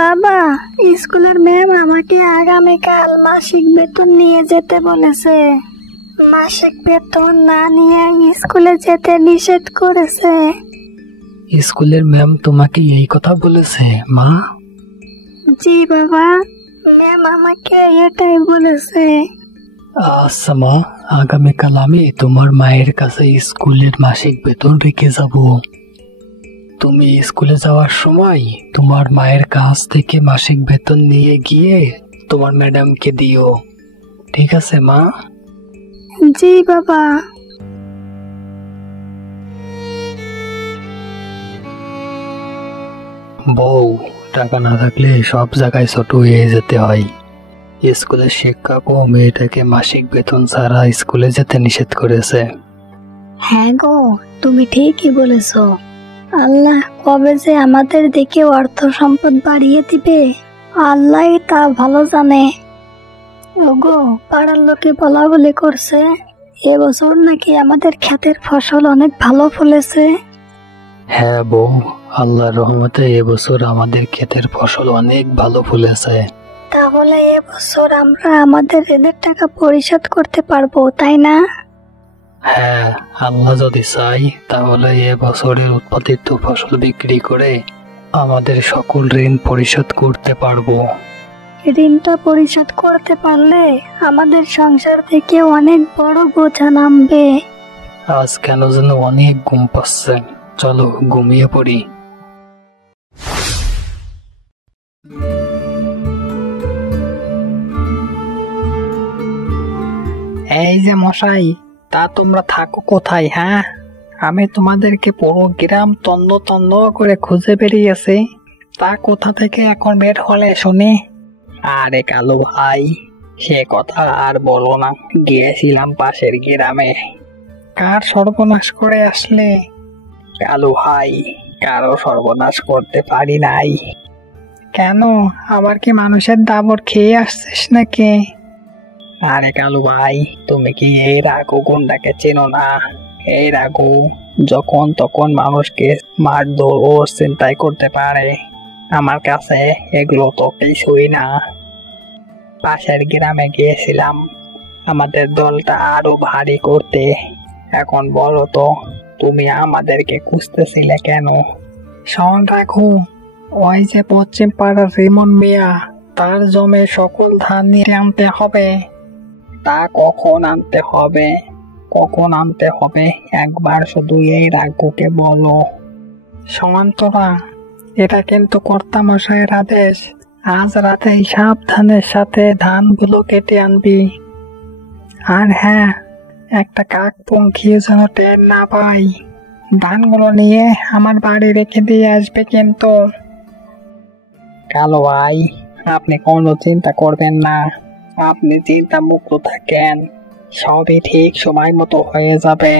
বাবা, স্কুলের ম্যাম আমাকে আগামীকাল মাসিক বেতন নিয়ে যেতে বলেছে। মাসিক বেতন না নিয়ে স্কুলে যেতে নিষেধ করেছে। স্কুলের ম্যাম তোমাকে এই কথা বলেছে মা? জি বাবা, ম্যাম আমাকে এটাই বলেছে। আচ্ছা মা, আগামীকাল আমি তোমার মায়ের কাছে স্কুলের মাসিক বেতন রেখে যাব। তুমি স্কুলে যাওয়ার সময় তোমার মায়ের কাছ থেকে মাসিক বেতন নিয়ে গিয়ে তোমার ম্যাডামকে দিও, ঠিক আছে মা? জি বাবা। বউ, টাকা না থাকলে সব জায়গায় ছোট হয়ে যেতে হয়। স্কুলের শিক্ষক ও মেয়েটাকে মাসিক বেতন ছাড়া স্কুলে যেতে নিষেধ করেছে। হ্যাঁ গো, তুমি ঠিকই বলেছ। আল্লাহ কবে যে আমাদের দিকে অর্থ সম্পদ বাড়িয়ে দিবে, আল্লাহই তা ভালো জানে। ওগো, পাড়ার লোকে বলা বলি করছে এবছর নাকি আমাদের ক্ষেতের ফসল অনেক ভালো ফলেছে। হ্যাঁ বউ, আল্লাহর রহমতে এবছর আমাদের ক্ষেতের ফসল অনেক ভালো ফলেছে। তাহলে এবছর আমরা আমাদের ঋণের টাকা পরিশোধ করতে পারবো, তাই না? হ্যাঁ, আল্লাহ যদি চাই তাহলে এবছরের উৎপাদিত ফসল বিক্রি করে আমাদের সকল ঋণ পরিশোধ করতে পারবো। ঋণটা পরিশোধ করতে পারলে আমাদের সংসার থেকে অনেক বড় বোঝা নামবে। আজ কেন যেন অনেক ঘুম পাচ্ছে, চলো ঘুমিয়ে পড়ি। এই যে মশাই, তা তোমরা থাকো কোথায়? হ্যাঁ, আমি তোমাদেরকে পুরো গ্রাম তন্ন তন্ন করে খুঁজে বেরিয়েছি, তা কোথা থেকে এখন বের হলে শুনি? আরে কালু ভাই, সে কথা আর বলো না, গিয়েছিলাম পাশের গ্রামে। কার সর্বনাশ করে আসলে? কালু ভাই, কারো সর্বনাশ করতে পারি নাই। কেন, আবার কি মানুষের দাবর খেয়ে আসছিস নাকি? আরে কালু ভাই, তুমি কি এই রাঘু গুন্ডাকে চেনো না? এই রাঘু যখন তখন মানুষকে মারধর ও চিন্তাই করতে পারে। আমার কাছে এগুলো তো কিছুই না। পাশের গ্রামে গিয়েছিলাম আমাদের দলটা আরো ভারী করতে। এখন বলো তো, তুমি আমাদেরকে খুঁজতেছিলে কেন? শোন রাঘু, ওই যে পশ্চিম পাড়ার রিমন মিয়া, তার জমি সকল ধান নিয়ে আনতে হবে। তা কখন আনতে হবে? কখন আনতে হবে একবার শুধু এই রাঘুকে বলো। সমান্তরা, এটা কিন্তু কর্তামশাইয়ের আদেশ। আজ রাতেই সাবধানের সাথে ধানগুলো কেটে আনবি। আর হ্যাঁ, একটা কাকপঙ্খী যেন টের না পাই। ধানগুলো নিয়ে আমার বাড়ি রেখে দিয়ে আসবে কিন্তু। কালো ভাই, আপনি কোনো চিন্তা করবেন না, আপনি চিন্তা মুক্ত থাকেন, সবই ঠিক সময় মতো হয়ে যাবে।